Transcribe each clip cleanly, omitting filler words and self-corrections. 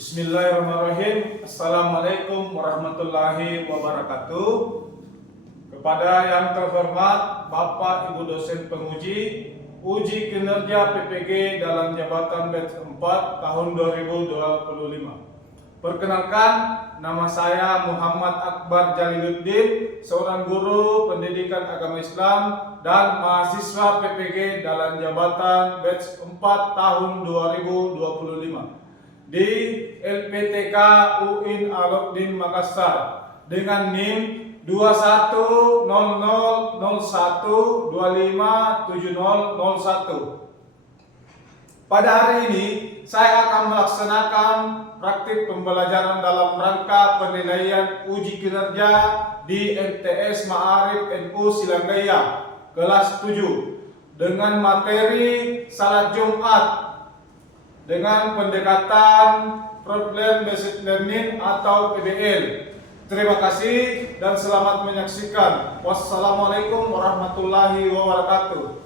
Bismillahirrahmanirrahim. Assalamualaikum warahmatullahi wabarakatuh. Kepada yang terhormat Bapak Ibu dosen penguji uji kinerja PPG dalam jabatan batch 4 tahun 2025. Perkenalkan, nama saya Muhammad Akbar Jaliluddin, seorang guru pendidikan agama Islam dan mahasiswa PPG dalam jabatan batch 4 tahun 2025 di LPTK UIN Alauddin Makassar dengan NIM 210001257001. Pada hari ini saya akan melaksanakan praktik pembelajaran dalam rangka penilaian uji kinerja di MTS Ma'arif NU Silanggaya kelas 7 dengan materi salat Jumat dengan pendekatan Problem Based Learning atau PBL. Terima kasih dan selamat menyaksikan. Wassalamualaikum warahmatullahi wabarakatuh.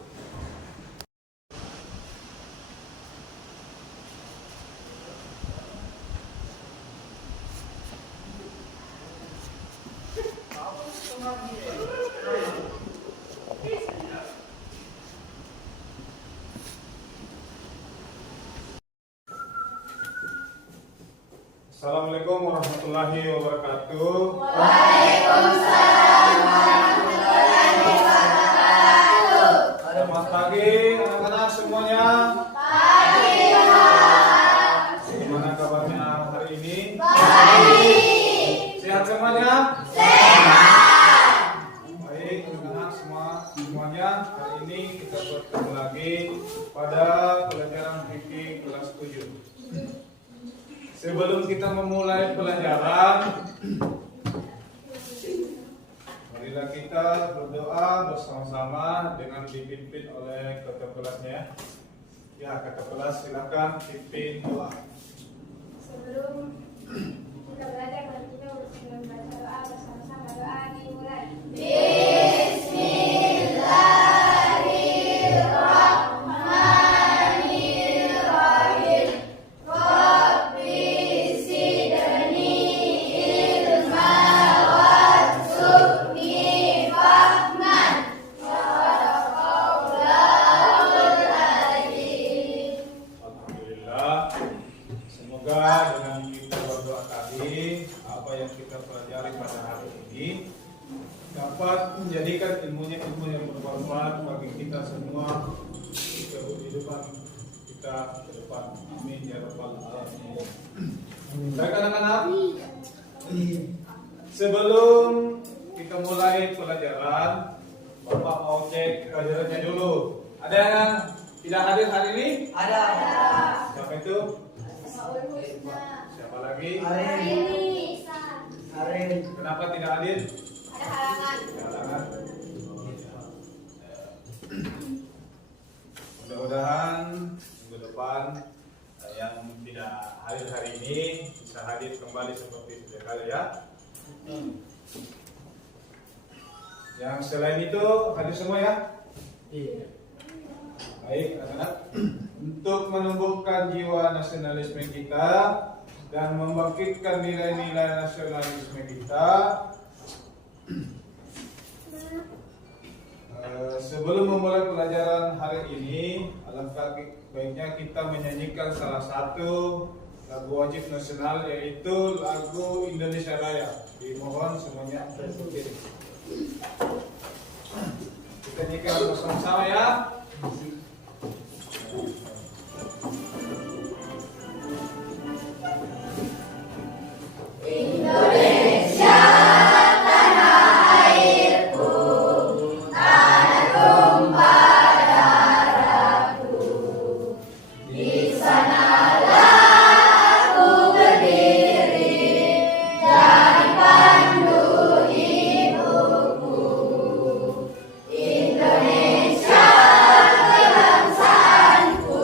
Assalamualaikum warahmatullahi wabarakatuh. Waalaikumsalam warahmatullahi wabarakatuh. Selamat pagi anak-anak semuanya. Pagi, Pak. Gimana kabarnya hari ini? Baik. Sehat semuanya? Sehat. Baik anak-anak semuanya. Hari ini kita bertemu lagi pada pelajaran fikih kelas 7. Sebelum kita memulai pelajaran, marilah kita berdoa bersama-sama dengan dipimpin oleh ketua kelasnya. Ya, ketua kelas silakan pimpin doa. Sebelum kita belajar, mari kita membaca doa bersama-sama. Doa dimulai. Bismillahirrahmanirrahim. Rabbi zidni ilma warzuqni fahman. Sadaqallahul adzim. Alhamdulillah. Semoga dengan kita berdoa tadi, apa yang kita pelajari pada hari ini dapat menjadikan ilmu yang bermanfaat bagi kita semua di kehidupan kita ke depan. Amin ya rabbal alamin. Baik anak-anak, sebelum kita mulai pelajaran, Bapak mau cek kehadirannya dulu. Ada yang tidak hadir hari ini? Ada. Siapa itu? Asmaul Husna. Siapa lagi? Ini Arin. Kenapa tidak hadir? ada halangan. Halangan. Mudah-mudahan minggu depan yang tidak hadir hari ini bisa hadir kembali seperti sedia kala ya. Yang selain itu hadir semua ya. Iya. Baik anak-anak, untuk menumbuhkan jiwa nasionalisme kita dan membangkitkan nilai-nilai nasionalisme kita, sebelum memulai pelajaran hari ini, alangkah baiknya kita menyanyikan salah satu lagu wajib nasional, yaitu lagu Indonesia Raya. Dimohon semuanya berdiri. Kita nyanyikan bersama-sama ya. Indonesia tanah airku, tanah tumpah darahku. Di sanalah aku berdiri, jadi pandu ibuku. Indonesia kebangsaanku.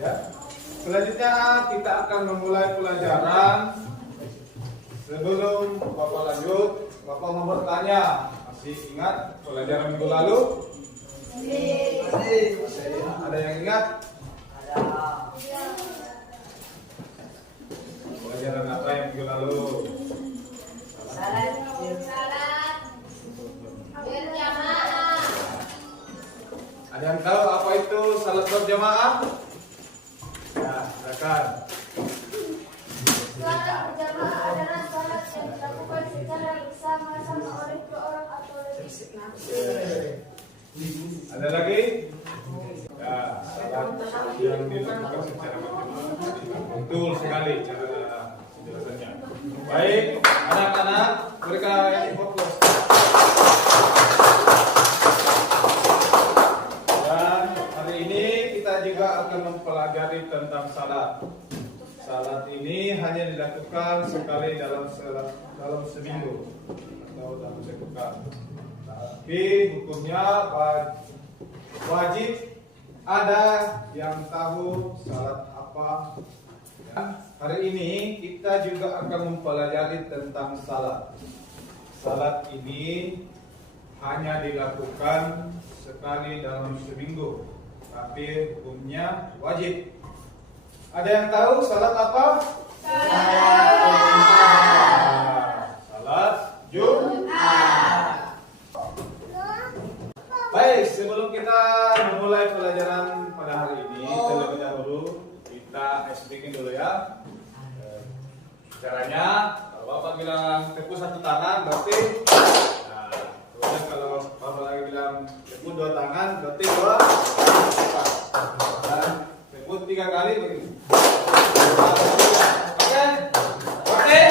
Ya. Selanjutnya kita akan memulai pelajaran. Sebelum Bapak lanjut, Bapak mau bertanya. Masih ingat pelajaran minggu lalu? Ada yang ingat? Pelajaran apa yang minggu lalu? Salat berjamaah. Ada yang tahu apa itu salat berjamaah? Ya, silakan. Salat berjamaah adalah salat yang dilakukan secara bersama-sama oleh dua orang atau lebih. Ada lagi? Ya, salat yang dilakukan secara berjamaah. Betul sekali cara penjelasannya. Baik, anak-anak, mereka yang fokus. Dan hari ini kita juga akan mempelajari tentang salat. Salat ini hanya dilakukan sekali dalam seminggu atau dalam sepekan. Tapi hukumnya wajib. Ada yang tahu salat apa? Ya. Hari ini kita juga akan mempelajari tentang salat. Salat ini hanya dilakukan sekali dalam seminggu, tapi hukumnya wajib. Ada yang tahu salat apa? Salat Jumat. Baik, sebelum kita memulai pelajaran pada hari ini, terlebih dahulu kita speaking dulu ya. Caranya, kalau Bapak bilang tepuk satu tangan, berarti kemudian kalau Bapak lagi bilang tepuk dua tangan, berarti dua. Dan tepuk 3 kali begini. Oke? Oke?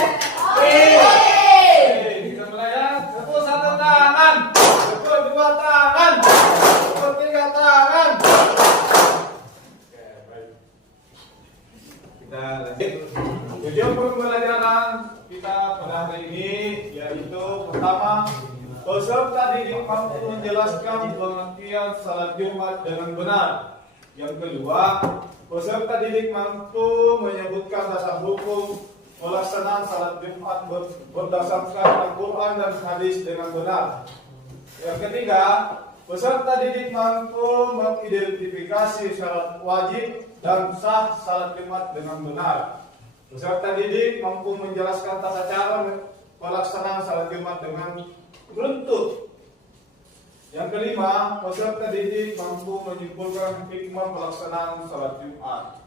Kita mulai ya. Tepuk satu tangan, tepuk dua tangan, tepuk 3 tangan. Oke, baik. Kita lanjut. Tujuan pembelajaran kita pada hari ini yaitu pertama, peserta didik mampu menjelaskan pengertian salat Jumat dengan benar. Yang kedua, peserta didik mampu menyebutkan dasar hukum pelaksanaan salat Jumat berdasarkan Al-Quran dan hadis dengan benar. Yang ketiga, peserta didik mampu mengidentifikasi syarat wajib dan sah salat Jumat dengan benar. Peserta didik mampu menjelaskan tata cara pelaksanaan salat Jumat dengan runtut. Yang kelima, peserta didik mampu menyimpulkan hikmah pelaksanaan salat Jumat.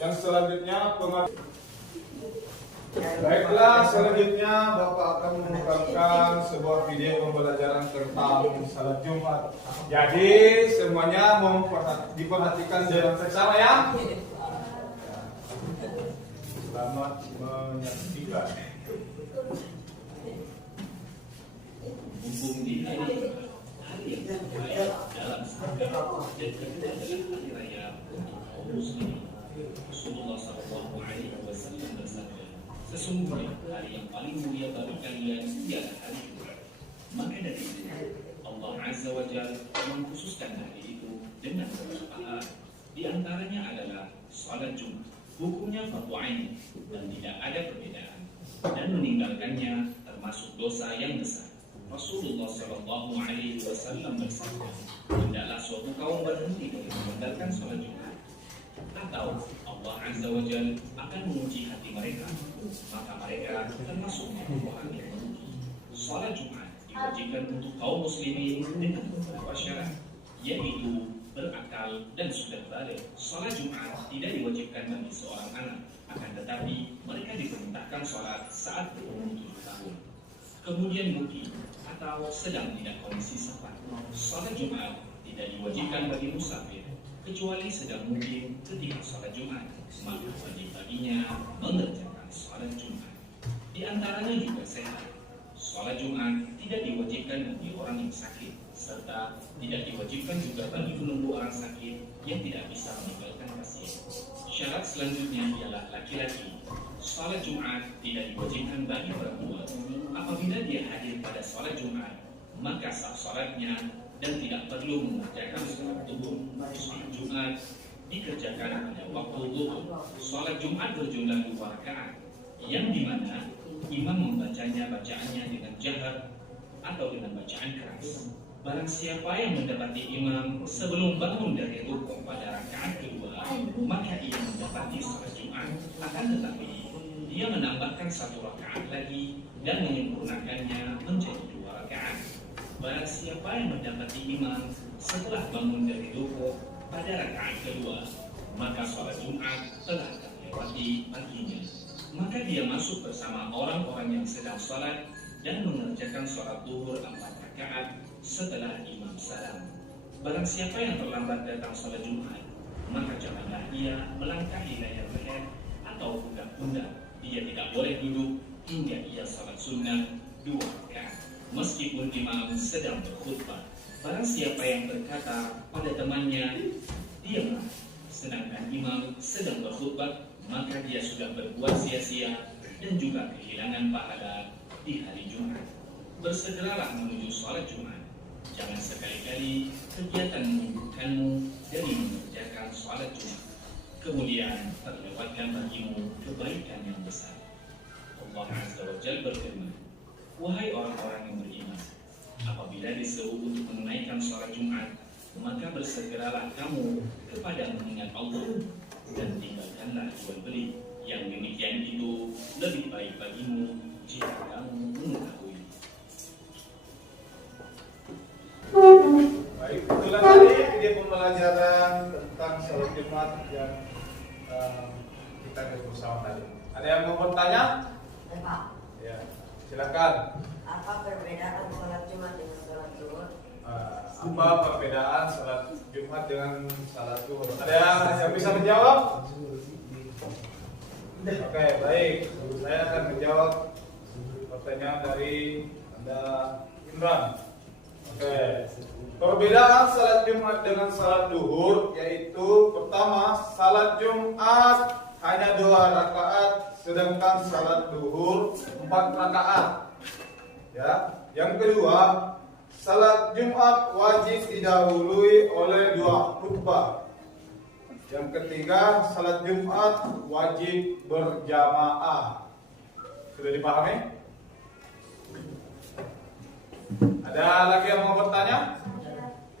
Yang selanjutnya baiklah, selanjutnya Bapak akan menunjukkan sebuah video pembelajaran tentang salat Jumat. Jadi semuanya diperhatikan dengan seksama ya. Selamat menyaksikan. Mumpung di hari yang terbaik dalam sejarah dan kita dalam hari raya kaum muslimin, Rasulullah SAW bersabda, sesungguhnya hari yang paling mulia bagi kalian ialah hari Jumat. Maka dari itu Allah Azza wa Jalla mengkhususkan hari itu dengan beberapa hal. Di antaranya adalah salat Jumat. Hukumnya fardu ain dan tidak ada perbedaan, dan meninggalkannya termasuk dosa yang besar. Rasulullah SAW bersabda, tidaklah suatu kaum berhenti dari meninggalkan salat Jumat, atau Allah Azza wa Jalla akan menguji hati mereka, maka mereka termasuk orang yang merugi. Salat Jumat diwajibkan untuk kaum muslimin dengan beberapa syarat, yaitu berakal dan sudah balik. Salat Jumat tidak diwajibkan bagi seorang anak, akan tetapi mereka diperintahkan salat saat berumur 7 tahun. Kemudian mukim atau sedang tidak kondisi safar. Salat Jumat tidak diwajibkan bagi musafir, kecuali sedang mukim ketika salat Jumat, maka wajib baginya mengerjakan salat Jumat. Di antaranya juga sehat. Salat Jumat tidak diwajibkan bagi orang yang sakit, serta tidak diwajibkan juga bagi menunggu orang sakit yang tidak bisa meninggalkan pasien. Syarat selanjutnya ialah laki-laki. Salat Jumat tidak diwajibkan bagi perempuan. Apabila dia hadir pada salat Jumat, maka sah salatnya dan tidak perlu mengerjakan sholat zuhur. Sholat Jumat dikerjakan pada waktu zuhur. Sholat Jumat berjumlah 2 rakaat, yang dimana imam membacanya bacaannya dengan jahar atau dengan bacaan keras. Barang siapa yang mendapati imam sebelum bangun dari rukuk pada rakaat kedua, maka ia mendapati sholat Jumat. Akan tetapi dia menambahkan 1 rakaat lagi dan menyempurnakannya menjadi 2 rakaat. Barang siapa yang mendapati imam setelah bangun dari rukuk pada rakaat kedua, maka sholat Jumat telah terlewati baginya. Maka dia masuk bersama orang-orang yang sedang sholat dan mengerjakan sholat zuhur 4 rakaat setelah imam salam. Barang siapa yang terlambat datang sholat Jumat, maka janganlah ia melangkahi leher-leher atau pundak-pundak. Dia tidak boleh duduk hingga ia sholat sunnah 2 rakaat, meskipun imam sedang berkhutbah. Barang siapa yang berkata pada temannya, diamlah, sedangkan imam sedang berkhutbah, maka dia sudah berbuat sia-sia dan juga kehilangan pahala di hari Jumat. Bersegeralah menuju sholat Jumat. Jangan sekali-kali kegiatan menyibukkanmu dari mengerjakan sholat Jumat, kemudian terlewatkan bagimu kebaikan yang besar. Allah Azza wa Jalla berfirman, wahai orang-orang yang beriman, apabila disuruh untuk menunaikan sholat Jumat, maka bersegeralah kamu kepada mengingat Allah dan tinggalkanlah jual beli. Yang demikian itu lebih baik bagimu jika kamu mengetahui. Baik, itulah tadi video pembelajaran tentang sholat Jumat yang kita bersama tadi. Ada yang mau bertanya? Pak, Ya, silakan. apa perbedaan sholat Jumat dengan sholat zuhur? Apa perbedaan sholat Jumat dengan sholat zuhur? Ada yang bisa menjawab? Oke, baik. Saya akan menjawab pertanyaan dari Anda, Imran. Oke. Perbedaan salat Jumat dengan salat zuhur yaitu pertama, salat Jumat hanya 2 rakaat sedangkan salat zuhur 4 rakaat. Ya. Yang kedua, salat Jumat wajib didahului oleh 2 khutbah. Yang ketiga, salat Jumat wajib berjamaah. Sudah dipahami? Ada lagi yang mau bertanya?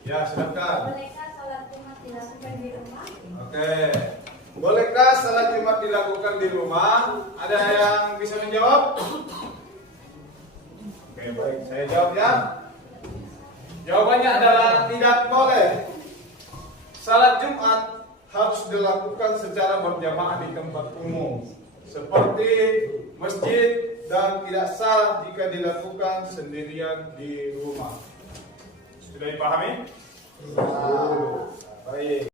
Ya, silakan. Bolehkah sholat Jumat dilakukan di rumah? Oke. Bolehkah salat Jumat dilakukan di rumah? Ada yang bisa menjawab? Oke, baik. Saya jawab ya. Jawabannya adalah tidak boleh. Salat Jumat harus dilakukan secara berjamaah di tempat umum, seperti masjid, dan tidak sah jika dilakukan sendirian di rumah. Sudah dipahami? Baik.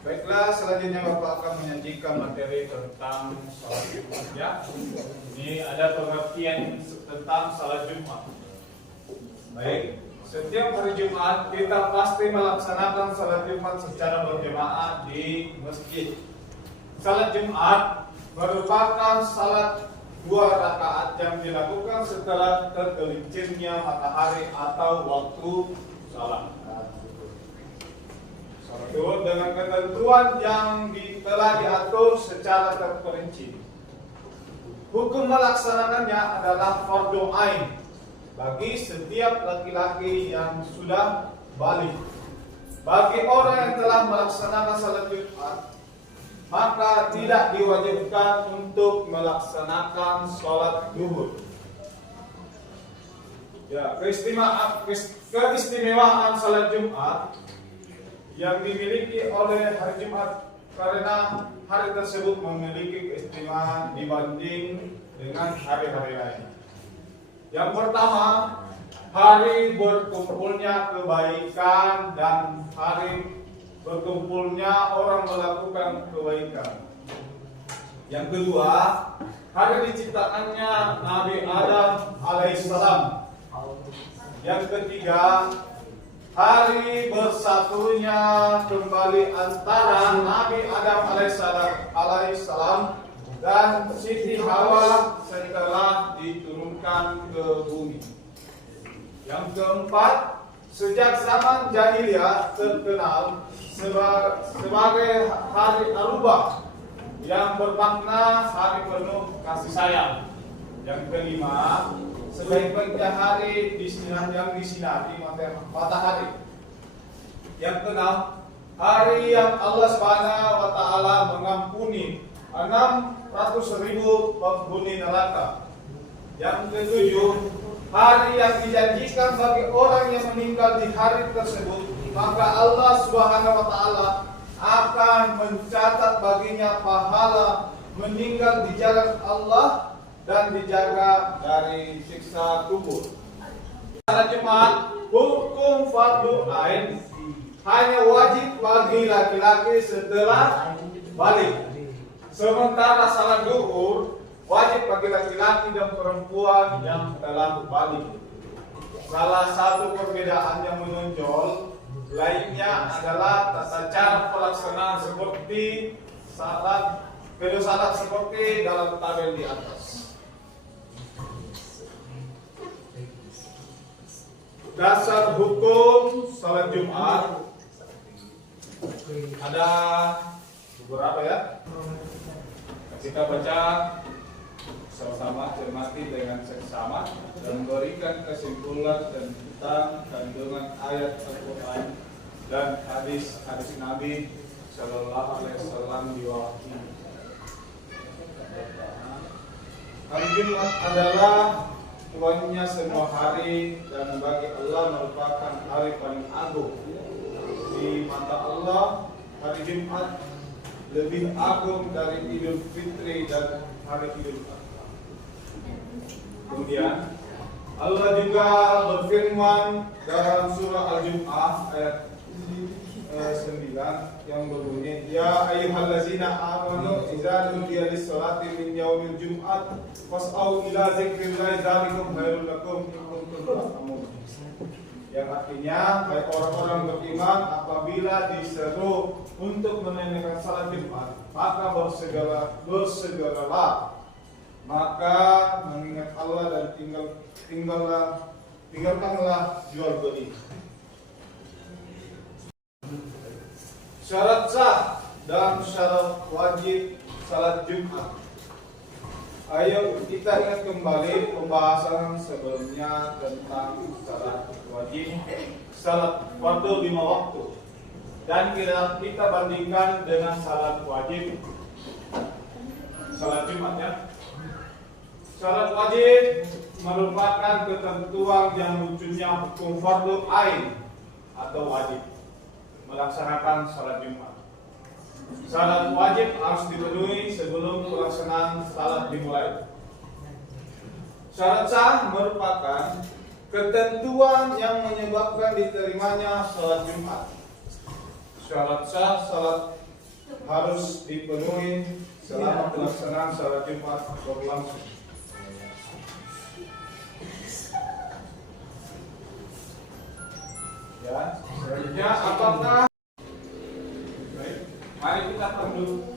Baiklah, selanjutnya Bapak akan menyajikan materi tentang salat Jumat ya. Ini ada pengertian tentang salat Jumat. Baik, setiap hari Jumat kita pasti melaksanakan salat Jumat secara berjamaah di masjid. Salat Jumat merupakan salat 2 rakaat yang dilakukan setelah tergelincirnya matahari atau waktu salat. Salat zuhur dengan ketentuan yang telah diatur secara terperinci. Hukum melaksanakannya adalah fardhu ain bagi setiap laki-laki yang sudah balik. Bagi orang yang telah melaksanakan salat Jumat, maka tidak diwajibkan untuk melaksanakan sholat zuhur. Ya, keistimewaan sholat Jumat yang dimiliki oleh hari Jumat karena hari tersebut memiliki keistimewaan dibanding dengan hari-hari lain. Yang pertama, hari berkumpulnya kebaikan dan hari berkumpulnya orang melakukan kebaikan. Yang kedua, hari diciptakannya Nabi Adam alaihissalam. Yang ketiga, hari bersatunya kembali antara Nabi Adam alaihissalam dan Siti Hawa setelah diturunkan diturunkan ke bumi. Yang keempat, sejak zaman jahiliyah terkenal sebagai hari Arubah yang bermakna hari penuh kasih sayang. Yang kelima, sebaik-baiknya hari yang disinari matahari. Yang keenam, hari yang Allah Subhanahu wa taala mengampuni 600.000 penghuni neraka. Yang ketujuh, hari yang dijanjikan bagi orang yang meninggal di hari tersebut, maka Allah Subhanahu wa taala akan mencatat baginya pahala meninggal di jalan Allah dan dijaga dari siksa kubur. Salat Jumat hukum fardu ain, hanya wajib bagi laki-laki setelah balik. Sementara salat zuhur wajib bagi laki-laki dan perempuan yang telah balik. Salah satu perbedaan yang menonjol lainnya adalah tata cara pelaksanaan seperti kedua salat seperti dalam tabel di atas. Dasar hukum salat Jumat ada beberapa ya. Kita baca sama-sama, cermati dengan seksama dan berikan kesimpulan tentang kandungan ayat Al-Quran dan hadis Nabi Sallallahu Alaihi Wasallam diwakili. Hari Jumat adalah tuannya semua hari dan bagi Allah merupakan hari paling agung. Di mata Allah, hari Jumat lebih agung dari Idul Fitri dan hari Idul Adha. Kemudian Allah juga berfirman dalam surah Al-Jum'ah ayat 9 yang berbunyi, Ya ayyuhallazina amanu idza nudiya lis-salati min yaumil jum'at fas'au ila dzikrillahi dzalikum khairul lakum in kuntum ta'lamun. Yang artinya, baik orang-orang beriman apabila diseru untuk menunaikan salat Jumat, maka bersegeralah. Maka mengingat Allah dan tinggalkanlah jual beli. Syarat sah dan syarat wajib salat Jumat. Ayo kita ingat kembali pembahasan sebelumnya tentang salat wajib, salat fardu 5 waktu, dan kita bandingkan dengan salat wajib salat Jumat ya. Salat wajib merupakan ketentuan yang munculnya hukum fardu ain atau wajib melaksanakan salat Jumat. Salat wajib harus dipenuhi sebelum pelaksanaan salat dimulai. Syarat sah merupakan ketentuan yang menyebabkan diterimanya salat Jumat. Syarat sah salat harus dipenuhi selama pelaksanaan salat Jumat berlangsung. Ya, selanjutnya apakah? Baik, mari kita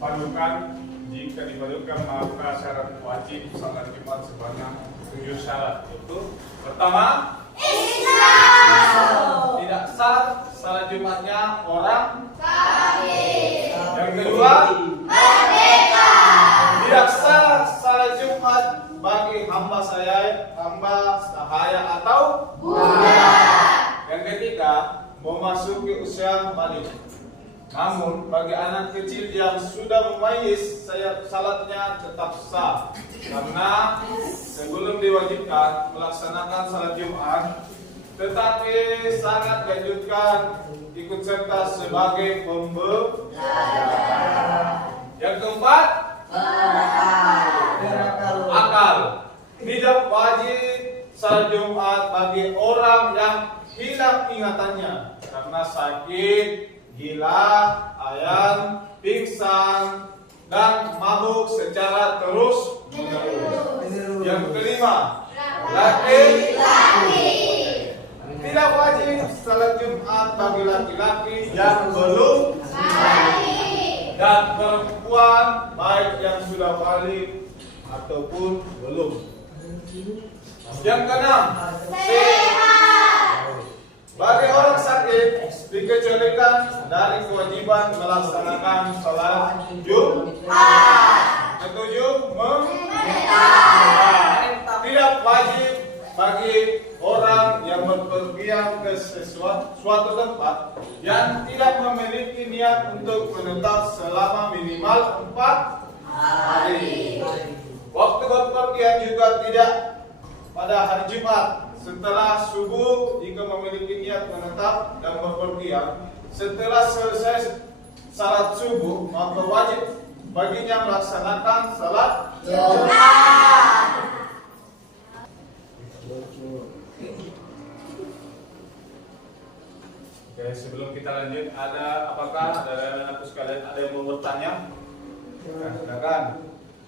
padukan. Jika dipadukan maka syarat wajib salat Jumat sebanyak 7 syarat, yaitu pertama, Islam. Tidak sah salat Jumatnya orang kafir. Yang kedua, merdeka. Tidak sah salat Jumat bagi hamba sahaya atau budak. Yang ketiga, memasuki usia balik. Namun bagi anak kecil yang sudah memayis, salatnya tetap sah karena sebelum diwajibkan melaksanakan salat Jumat, tetapi sangat dianjurkan ikut serta sebagai pembelajar. Yang keempat, akal. Tidak wajib salat Jumat bagi orang yang hilang ingatannya karena sakit, gila, ayan, pingsan, dan mabuk secara terus menerus. Yang kelima, laki-laki. Tidak wajib salat Jumat bagi laki-laki yang belum balik dan perempuan baik yang sudah balik ataupun belum. Yang keenam, bagi orang sakit dikecualikan dari kewajiban melaksanakan salat Jumat. Ketujuh, tidak wajib bagi orang yang berpergian ke suatu tempat yang tidak memiliki niat untuk menetap selama minimal 4 hari. Waktu berpergian juga tidak pada hari Jumat setelah subuh jika memiliki niat menetap dan berpergian. Setelah selesai salat subuh maka wajib baginya melaksanakan salat Jumat. Oke, sebelum kita lanjut, apakah ada anak sekalian ada yang mau bertanya? Silakan.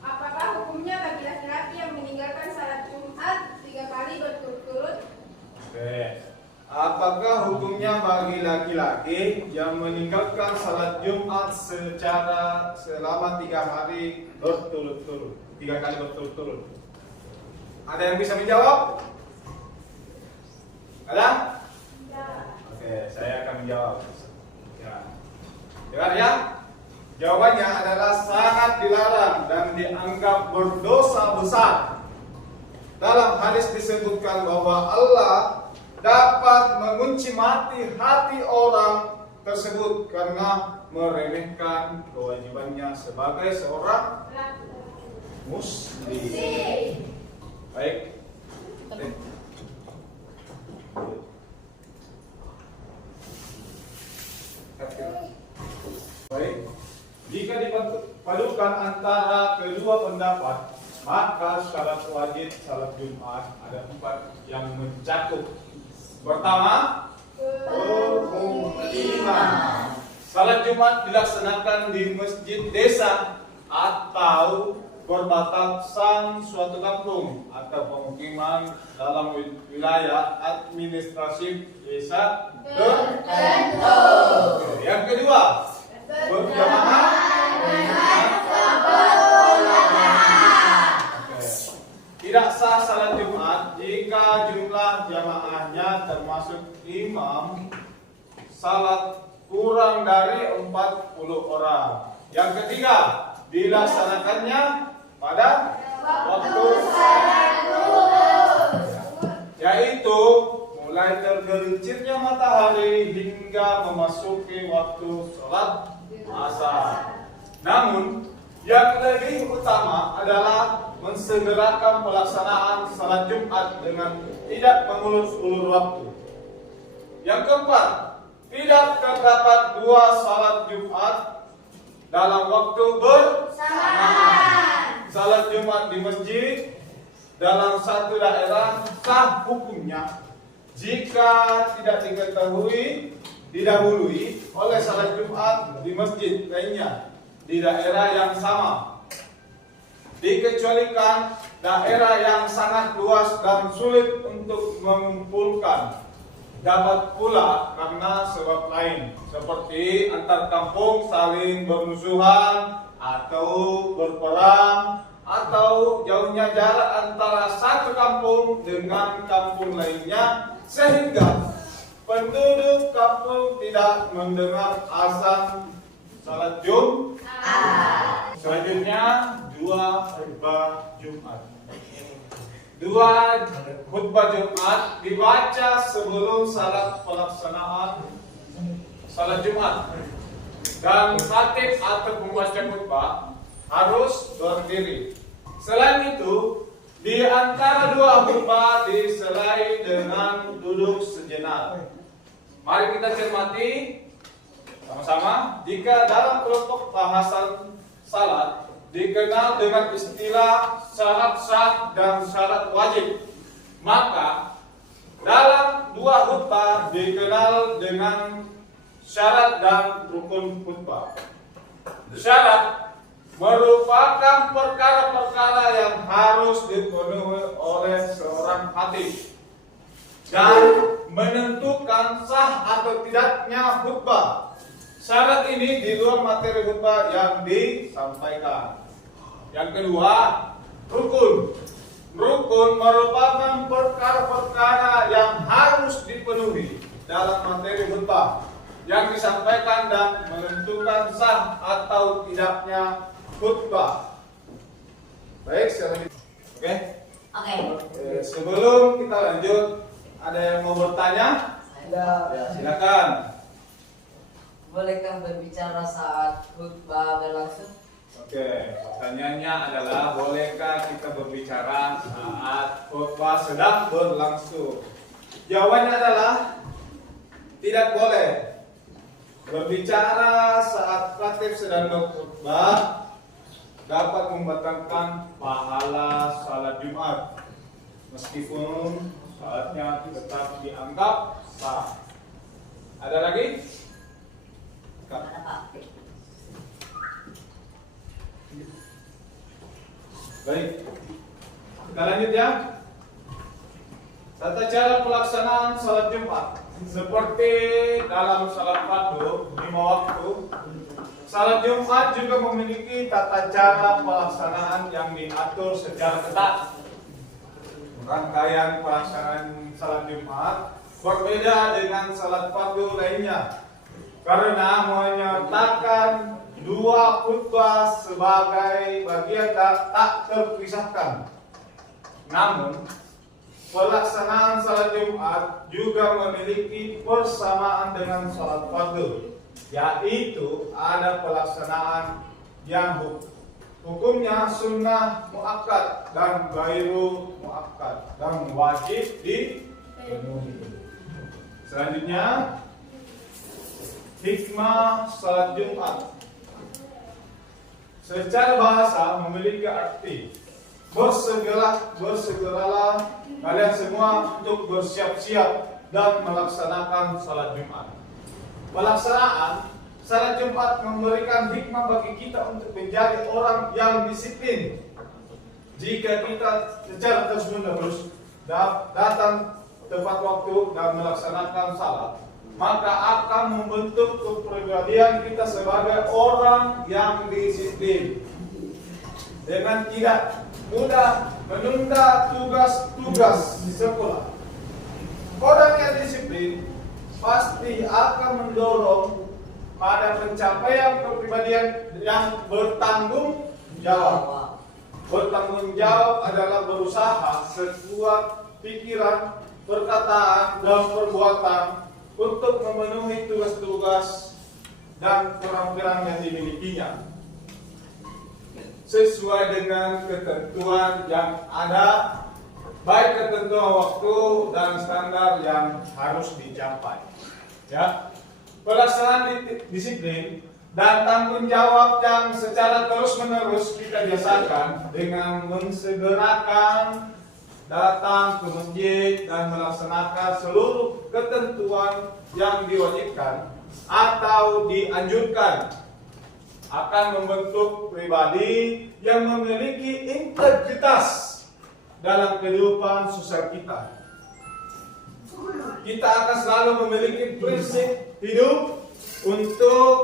Apakah hukumnya bagi laki-laki yang meninggalkan salat Jumat 3 kali berturut-turut? Oke. Apakah hukumnya bagi laki-laki yang meninggalkan salat Jumat secara selama 3 hari berturut-turut? 3 kali berturut-turut. Ada yang bisa menjawab? Ada? Ya. Oke, saya akan menjawab. Ya. Dengar ya? Jawabannya adalah sangat dilarang dan dianggap berdosa besar. Dalam hadis disebutkan bahwa Allah dapat mengunci mati hati orang tersebut karena meremehkan kewajibannya sebagai seorang muslim. Baik. Baik. Jika dipadukan antara kedua pendapat, maka syarat wajib salat Jumat ada 4 yang mencakup. Pertama, pemukiman. Salat Jumat dilaksanakan di masjid desa atau perbatasan suatu kampung atau pemukiman dalam wilayah administratif desa tertentu. Yang kedua, berjamaah. Tidak sah salat Jumat jika jumlah jamaahnya termasuk imam salat kurang dari 40 orang. Yang ketiga, dilaksanakannya pada waktu yaitu mulai tergelincirnya matahari hingga memasuki waktu sholat asar. Namun yang lebih utama adalah mensegerakan pelaksanaan salat Jumat dengan tidak mengulur-ulur waktu. Yang keempat, tidak terdapat 2 salat Jumat dalam waktu bersamaan. Salat Jumat di masjid dalam satu daerah sah hukumnya jika tidak didahului oleh salat Jumat di masjid lainnya di daerah yang sama. Dikecualikan daerah yang sangat luas dan sulit untuk mengumpulkan. Dapat pula karena sebab lain seperti antar kampung saling bermusuhan atau berperang atau jauhnya jarak antara satu kampung dengan kampung lainnya sehingga penduduk kampung tidak mendengar azan salat Jumat. Selanjutnya 2 khutbah Jumat. 2 khutbah Jumat dibaca sebelum salat pelaksanaan salat Jumat. Dan khatib atau pembaca khutbah harus berdiri. Selain itu, di antara 2 khutbah disertai dengan duduk sejenak. Mari kita cermati sama-sama. Jika dalam kelompok bahasan salat dikenal dengan istilah syarat sah dan syarat wajib, maka dalam 2 khutbah dikenal dengan syarat dan rukun khutbah. Syarat merupakan perkara-perkara yang harus dipenuhi oleh seorang khatib dan menentukan sah atau tidaknya khutbah. Syarat ini di luar materi khutbah yang disampaikan. Yang kedua, rukun. Rukun merupakan perkara-perkara yang harus dipenuhi dalam materi khutbah yang disampaikan dan menentukan sah atau tidaknya khutbah. Baik, selanjutnya. Oke. Oke. Sebelum kita lanjut, ada yang mau bertanya? Ada. Ya, silakan. Bolehkah berbicara saat khutbah berlangsung? Oke, pertanyaannya adalah bolehkah kita berbicara saat khutbah sedang berlangsung? Jawabannya adalah tidak boleh. Berbicara saat khatib sedang berkhutbah dapat membatalkan pahala salat Jumat meskipun salatnya tetap dianggap sah. Ada lagi? Mana Pak? Baik, kita lanjut ya. Tata cara pelaksanaan salat Jumat seperti dalam salat fardu 5 waktu. Salat Jumat juga memiliki tata cara pelaksanaan yang diatur secara ketat. Rangkaian pelaksanaan salat Jumat berbeda dengan salat fardu lainnya karena menyertakan 2 khutbah sebagai bagian tak terpisahkan. Namun, pelaksanaan salat Jumat juga memiliki persamaan dengan salat fardu, yaitu ada pelaksanaan yang hukumnya sunnah muakkad dan ghairu muakkad dan wajib dipenuhi. Selanjutnya, hikmah salat Jumat. Secara bahasa memiliki arti bersegeralah kalian semua untuk bersiap-siap dan melaksanakan salat Jumat. Pelaksanaan salat Jumat memberikan hikmah bagi kita untuk menjadi orang yang disiplin. Jika kita secara terus-menerus datang tepat waktu dan melaksanakan salat, maka akan membentuk kepribadian kita sebagai orang yang disiplin dengan tidak mudah menunda tugas-tugas di sekolah. Orang yang disiplin pasti akan mendorong pada pencapaian kepribadian yang bertanggung jawab. Bertanggung jawab adalah berusaha sekuat pikiran, perkataan, dan perbuatan untuk memenuhi tugas-tugas dan keterampilan yang dimilikinya sesuai dengan ketentuan yang ada, baik ketentuan waktu dan standar yang harus dicapai. Ya, pelaksanaan disiplin dan tanggung jawab yang secara terus-menerus kita biasakan dengan mensegerakan datang ke masjid dan melaksanakan seluruh ketentuan yang diwajibkan atau dianjurkan akan membentuk pribadi yang memiliki integritas dalam kehidupan sosial kita. Kita akan selalu memiliki prinsip hidup untuk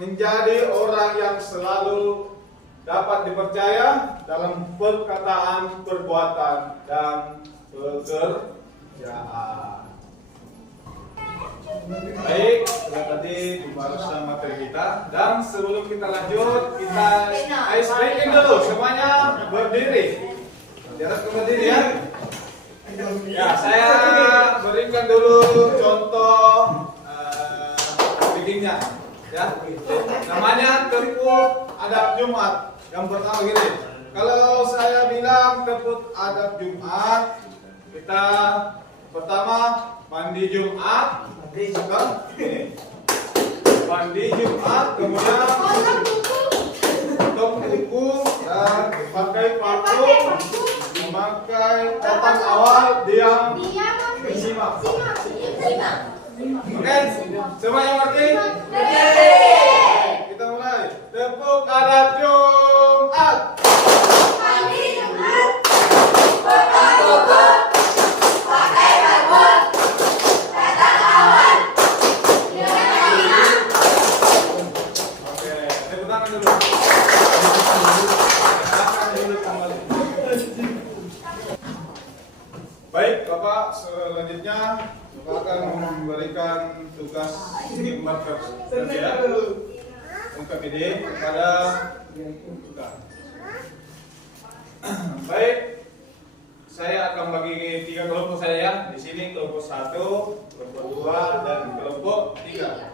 menjadi orang yang selalu dapat dipercaya dalam perkataan, perbuatan, dan pekerjaan. Baik, sudah tadi pembahasan materi kita. Dan sebelum kita lanjut, kita ice breaking dulu. Semuanya berdiri. Jangan berdiri ya. Ya, saya berikan dulu contoh speakingnya. Ya, namanya tepuk adab Jumat. Yang pertama gini, kalau saya bilang tepuk adab Jumat, kita pertama mandi Jumat, mandi Jumat, kemudian potong kuku dan pakai parfum, memakai tatap awal, diam, simak. Oke, semuanya ngerti? Kita mulai. Tepuk adab Jumat. Mandi Jumat, potong kuku, pakai parfum, tatap awal, diam. Oke, tepuk tangan dulu. Tangan dulu kembali. akan memberikan tugas marker ya untuk ini kepada kita. Baik, saya akan bagi 3 kelompok saya ya. Di sini kelompok 1, kelompok 2, dan kelompok 3.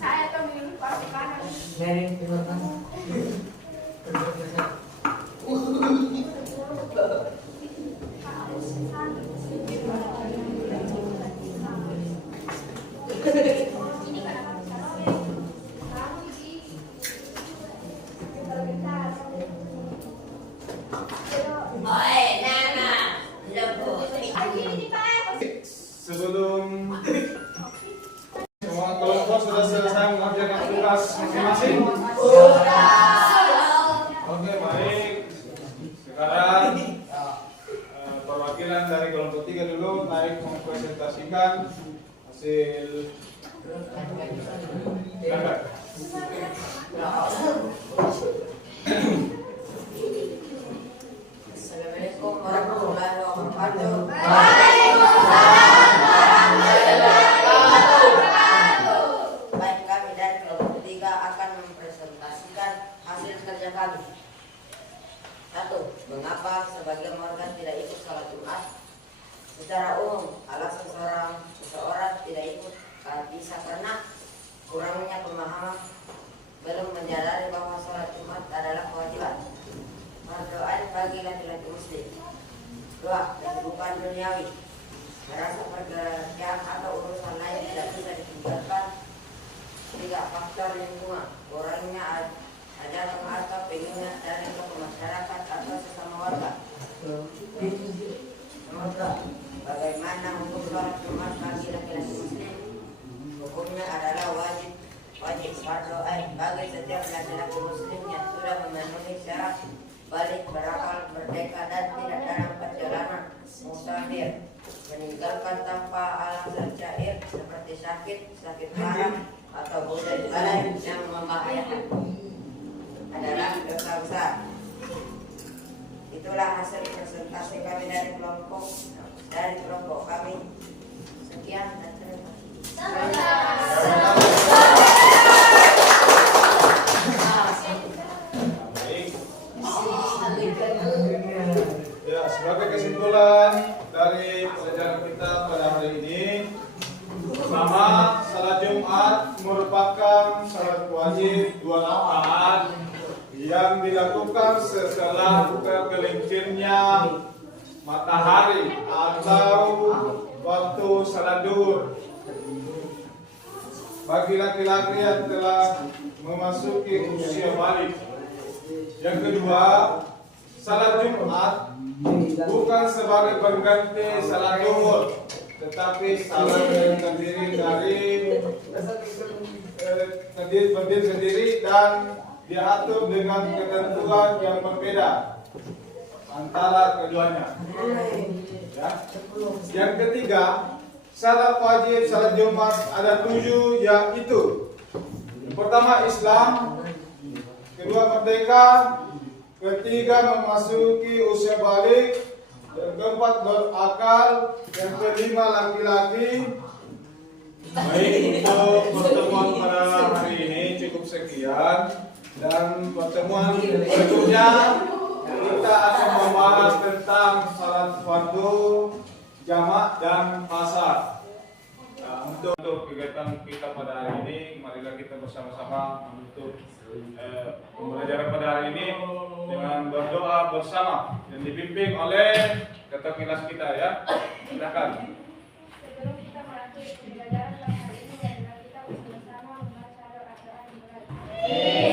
Saya tuh minum pasukan. Sebelum semua kelompok sudah selesai mengerjakan tugas masing-masing. Oke, baik. Sekarang perwakilan dari kelompok 3 dulu naik mempresentasikan hasil gambar. Assalamualaikum warahmatullahi wabarakatuh. Baik, kami dari kelompok 3 akan mempresentasikan hasil kerja kami. 1. Mengapa sebagian warga tidak ikut sholat Jumat? Secara umum, alasan seseorang tidak ikut bisa karena kurangnya pemahaman, belum menyadari bahwa sholat Jumat adalah kewajiban fardu ain bagi laki-laki muslim. 2. Kesibukan duniawi, merasa pekerjaan atau urusan lain tidak bisa ditinggalkan. 3. Faktor lingkungan, kurangnya ajaran atau pengingat dari tokoh masyarakat atau sesama warga. Nomor 4. Bagaimana hukum sholat Jumat bagi laki-laki muslim? Hukumnya adalah wajib fardu ain bagi setiap laki-laki muslim yang sudah memenuhi syarat balik, berakal, merdeka, dan tidak dalam perjalanan musafir, meninggalkan tanpa alasan cair seperti sakit parah atau bosan badan yang membahayakan adalah dosa besar. Itulah hasil presentasi kami dari kelompok kami. Sekian dan terima kasih. Ya, sebagai kesimpulan dari pelajaran kita pada hari ini, pertama, salat Jumat merupakan salat wajib 2 rakaat yang dilakukan setelah tergelincirnya matahari atau waktu salat duhur bagi laki-laki yang telah memasuki usia balik. Yang kedua, salat Jumat bukan sebagai pengganti salat duhur, tetapi salat yang terdiri sendiri dan diatur dengan ketentuan yang berbeda antara keduanya. Ya. Yang ketiga, salat wajib salat Jumat ada 7, yaitu yang pertama Islam, kedua merdeka, ketiga memasuki usia balik, yang keempat berakal, yang kelima laki-laki. Baik, untuk pertemuan pada hari ini cukup sekian, dan pertemuan berikutnya kita akan membahas tentang salat fardu, jamak, dan pasar. Nah, untuk kegiatan kita pada hari ini, marilah kita bersama-sama menutup pembelajaran pada hari ini dengan berdoa bersama yang dipimpin oleh ketua kelas kita ya. Silakan. Sebelum kita melanjutkan pembelajaran pada hari ini, kita bersama membaca doa-doa.